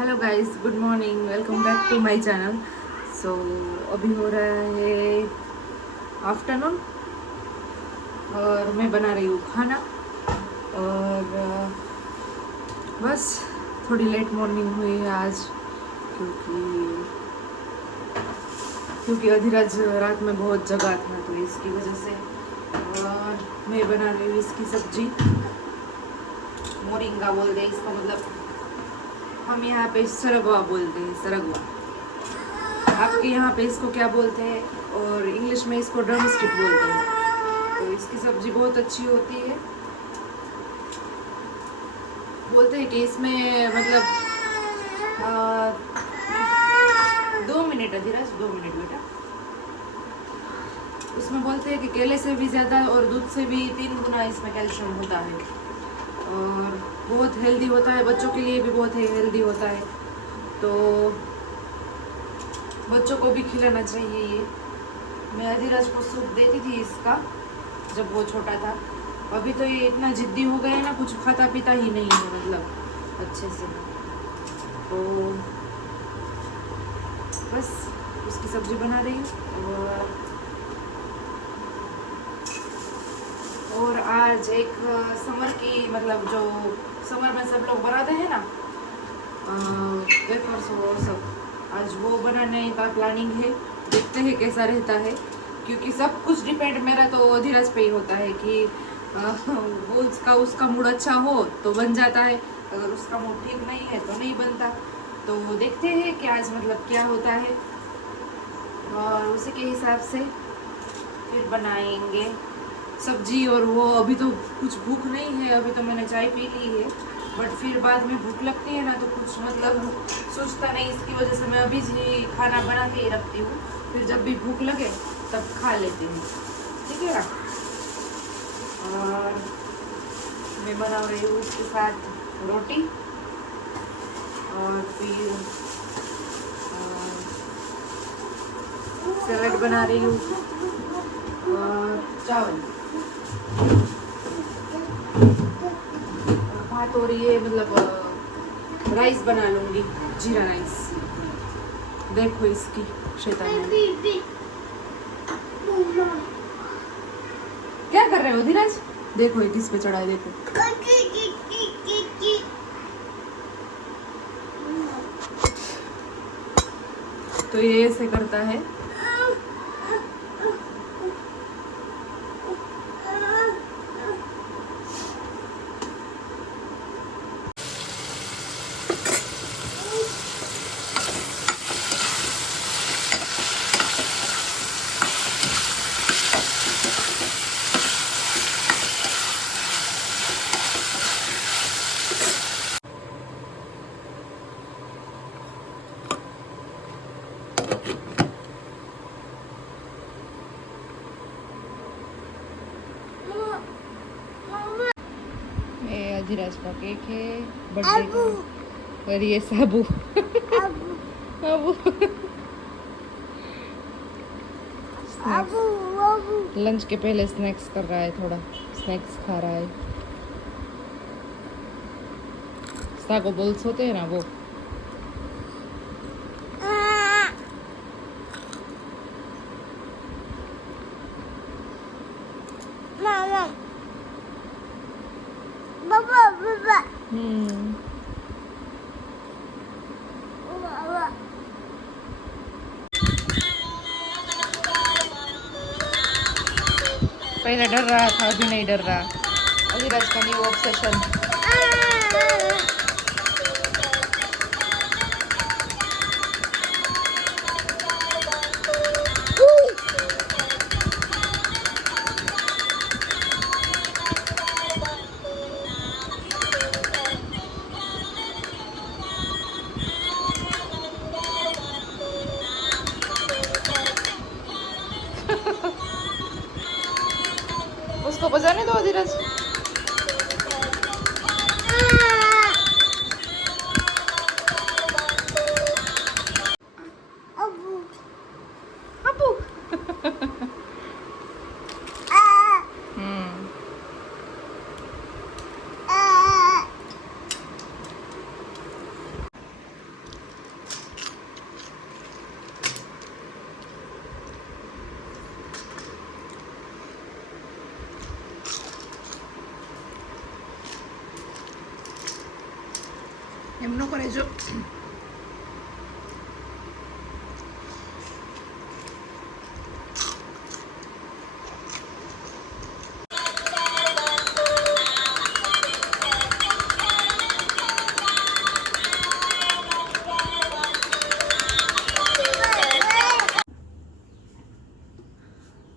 Hello guys, good morning, welcome back to my channel. So अभी हो रहा है आफ्टरनून और मैं बना रही हूँ खाना। और बस थोड़ी लेट मॉर्निंग हुई है आज क्योंकि अधिराज रात में बहुत जगा था, तो इसकी वजह से। और मैं बना रही हूँ इसकी सब्जी, मोरिंगा बोलते हैं इसका, मतलब हम यहाँ पे सरगवा बोलते हैं, सरगवा। आपके यहाँ पे इसको क्या बोलते हैं? और इंग्लिश में इसको ड्रम स्टिक बोलते हैं। तो इसकी सब्जी बहुत अच्छी होती है। बोलते हैं कि इसमें मतलब 2 मिनट अधिराज, 2 मिनट बेटा। उसमें बोलते हैं कि केले से भी ज़्यादा और दूध से भी 3 गुना इसमें कैल्शियम होता है और बहुत हेल्दी होता है, बच्चों के लिए भी बहुत हेल्दी होता है। तो बच्चों को भी खिलाना चाहिए ये। मैं अधिराज को सूप देती थी इसका जब वो छोटा था। अभी तो ये इतना जिद्दी हो गया है ना, कुछ खाता पीता ही नहीं है मतलब अच्छे से। तो बस उसकी सब्जी बना रही हूँ। और आज एक समर की, मतलब जो समर में सब लोग बनाते हैं ना वेफर्स वो सब, आज वो बनाने का प्लानिंग है। देखते हैं कैसा रहता है, क्योंकि सब कुछ डिपेंड मेरा तो धीरज पे ही होता है कि वो उसका मूड अच्छा हो तो बन जाता है, अगर उसका मूड ठीक नहीं है तो नहीं बनता। तो देखते हैं कि आज मतलब क्या होता है और उसी के हिसाब से फिर बनाएंगे सब्जी। और वो अभी तो कुछ भूख नहीं है, अभी तो मैंने चाय पी ली है, बट फिर बाद में भूख लगती है ना तो कुछ मतलब सोचता नहीं। इसकी वजह से मैं अभी ही खाना बना के ही रखती हूँ, फिर जब भी भूख लगे तब खा लेती हूँ, ठीक है ना। और मैं बना रही हूँ उसके साथ रोटी और फिर सैलेड बना रही हूँ और चावल भात। और ये मतलब राइस बना लूंगी, जीरा राइस। देखो इसकी शैतानी, क्या कर रहे हो धीरज? देखो ये किस पे चढ़ा है, देखो। तो ये ऐसे करता है। धीरज का केक है बर्थडे का, और ये साबू अबू लंच के पहले स्नैक्स कर रहा है, थोड़ा स्नैक्स खा रहा है। सागो बोल्स होते हैं ना वो। पहले डर रहा था, अभी नहीं डर रहा। अधिराज का न्यू ऑब्सेशन। उसको बजाने दो धीरज। એમનો કરે જો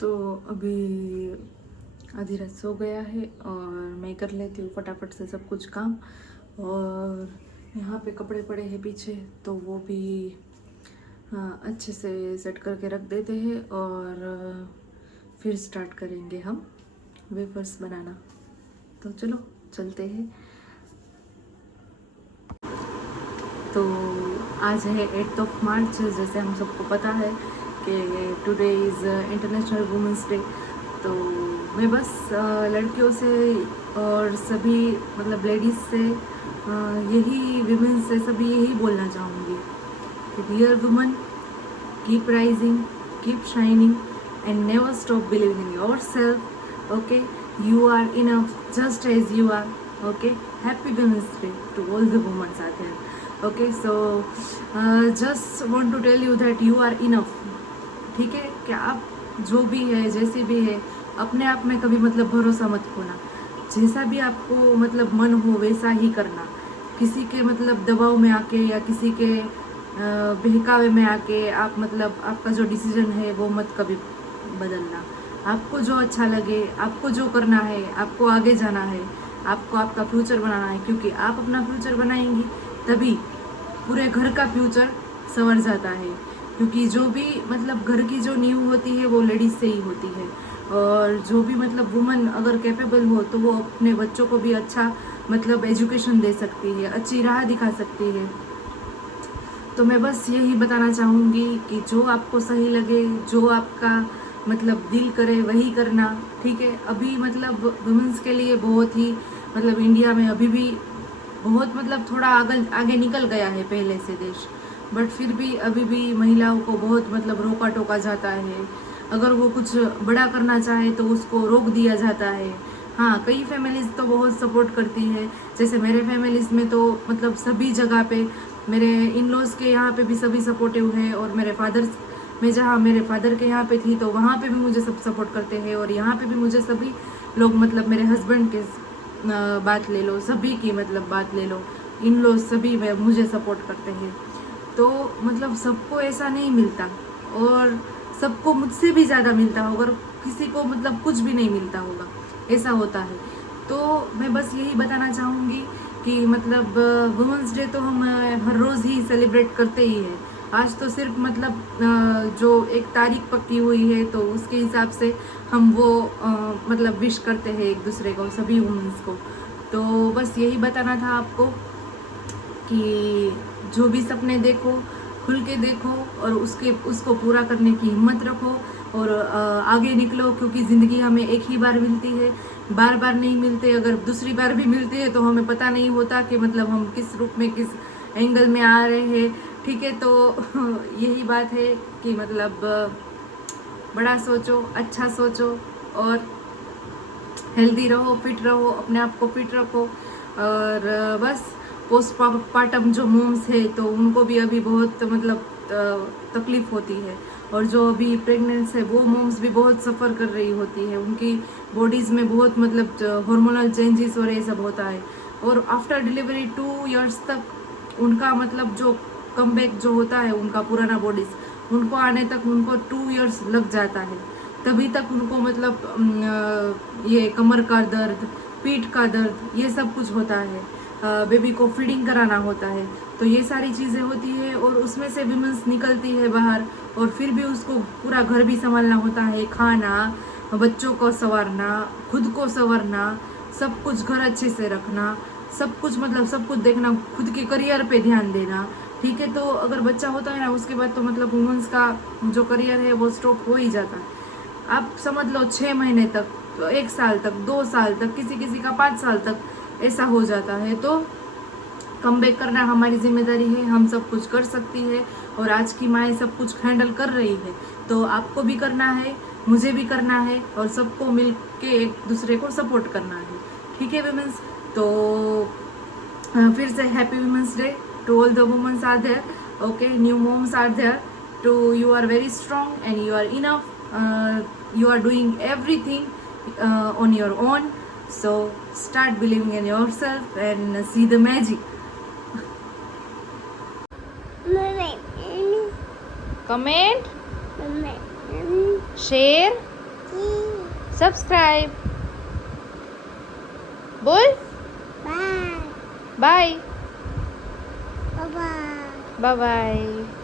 तो अभी आधी रात सो गया है और मैं कर लेती हूँ फटाफट से सब कुछ काम। और यहाँ पे कपड़े पड़े हैं पीछे, तो वो भी अच्छे से सेट करके रख देते हैं और फिर स्टार्ट करेंगे हम वेफर्स बनाना। तो चलो चलते हैं। तो आज है 8 मार्च, जैसे हम सबको पता है कि today is international women's day. तो मैं बस लड़कियों से और सभी मतलब लेडीज़ से यही विमेंस से सभी यही बोलना चाहूँगी कि dear woman, keep rising, keep shining and never stop believing in yourself. Okay, you are enough just as you are. Okay, happy women's day to all the womens out there. Okay, so just want to tell you that you are enough. ठीक है, कि आप जो भी है जैसे भी है अपने आप में कभी मतलब भरोसा मत खोना। जैसा भी आपको मतलब मन हो वैसा ही करना। किसी के मतलब दबाव में आके या किसी के बहकावे में आके आप मतलब आपका जो डिसीजन है वो मत कभी बदलना। आपको जो अच्छा लगे, आपको जो करना है, आपको आगे जाना है, आपको आपका फ्यूचर बनाना है। क्योंकि आप अपना फ्यूचर बनाएंगी तभी पूरे घर का फ्यूचर संवर जाता है। क्योंकि जो भी मतलब घर की जो नींव होती है वो लेडीज से ही होती है। और जो भी मतलब वुमन अगर कैपेबल हो तो वो अपने बच्चों को भी अच्छा मतलब एजुकेशन दे सकती है, अच्छी राह दिखा सकती है। तो मैं बस यही बताना चाहूँगी कि जो आपको सही लगे, जो आपका मतलब दिल करे वही करना। ठीक है, अभी मतलब वुमेंस के लिए बहुत ही मतलब इंडिया में अभी भी बहुत मतलब थोड़ा आगे निकल गया है पहले से देश, बट फिर भी अभी भी महिलाओं को बहुत मतलब रोका टोका जाता है। अगर वो कुछ बड़ा करना चाहे तो उसको रोक दिया जाता है। हाँ, कई फैमिलीज तो बहुत सपोर्ट करती है, जैसे मेरे फैमिलीज में तो मतलब सभी जगह पे मेरे इन लॉज के यहाँ पे भी सभी सपोर्टिव है। और मेरे फादर्स मैं जहाँ मेरे फादर के यहाँ पे थी तो वहाँ पे भी मुझे सब सपोर्ट करते हैं। और यहाँ पे भी मुझे सभी लोग मतलब मेरे हस्बैंड के बात ले लो, सभी की मतलब बात ले लो, इन लॉज सभी में मुझे सपोर्ट करते हैं। तो मतलब सबको ऐसा नहीं मिलता और सबको मुझसे भी ज़्यादा मिलता होगा, और किसी को मतलब कुछ भी नहीं मिलता होगा, ऐसा होता है। तो मैं बस यही बताना चाहूँगी कि मतलब वुमेंस डे तो हम हर रोज़ ही सेलिब्रेट करते ही हैं। आज तो सिर्फ मतलब जो एक तारीख पक्की हुई है तो उसके हिसाब से हम वो मतलब विश करते हैं एक दूसरे को, सभी वुमेंस को। तो बस यही बताना था आपको कि जो भी सपने देखो खुल के देखो और उसको पूरा करने की हिम्मत रखो और आगे निकलो। क्योंकि ज़िंदगी हमें एक ही बार मिलती है, बार बार नहीं मिलते। अगर दूसरी बार भी मिलती है तो हमें पता नहीं होता कि मतलब हम किस रूप में किस एंगल में आ रहे हैं। ठीक है, तो यही बात है कि मतलब बड़ा सोचो, अच्छा सोचो और हेल्दी रहो, फिट रहो, अपने आप को फिट रखो। और बस पोस्टपार्टम जो मोम्स है तो उनको भी अभी बहुत मतलब तकलीफ होती है। और जो अभी प्रेग्नेंट्स है वो मोम्स भी बहुत सफ़र कर रही होती है। उनकी बॉडीज़ में बहुत मतलब हार्मोनल चेंजेस और ये सब होता है। और आफ्टर डिलीवरी 2 इयर्स तक उनका मतलब जो कमबैक जो होता है उनका पुराना बॉडीज़ उनको आने तक उनको 2 इयर्स लग जाता है। तभी तक उनको मतलब ये कमर का दर्द, पीठ का दर्द, ये सब कुछ होता है। बेबी को फीडिंग कराना होता है, तो ये सारी चीज़ें होती है। और उसमें से विमेंस निकलती है बाहर और फिर भी उसको पूरा घर भी संभालना होता है, खाना, बच्चों को संवारना, खुद को संवरना, सब कुछ घर अच्छे से रखना, सब कुछ मतलब सब कुछ देखना, खुद के करियर पे ध्यान देना। ठीक है, तो अगर बच्चा होता है ना उसके बाद तो मतलब वुमेंस का जो करियर है वो स्टॉप हो ही जाता है। आप समझ लो 6 महीने तक, तो 1 साल तक, 2 साल तक, किसी किसी का 5 साल तक ऐसा हो जाता है। तो कम बैक करना हमारी जिम्मेदारी है, हम सब कुछ कर सकती है और आज की माएँ सब कुछ हैंडल कर रही है। तो आपको भी करना है, मुझे भी करना है और सबको मिल के एक दूसरे को सपोर्ट करना है। ठीक है विमेंस, तो फिर से happy women's day to all the womens are there. Okay, new moms are there. To you are very strong and you are enough. You are doing everything on your own. So start believing in yourself and see the magic. Comment, share, subscribe. बोल Bye. bye. Bye bye. Bye bye.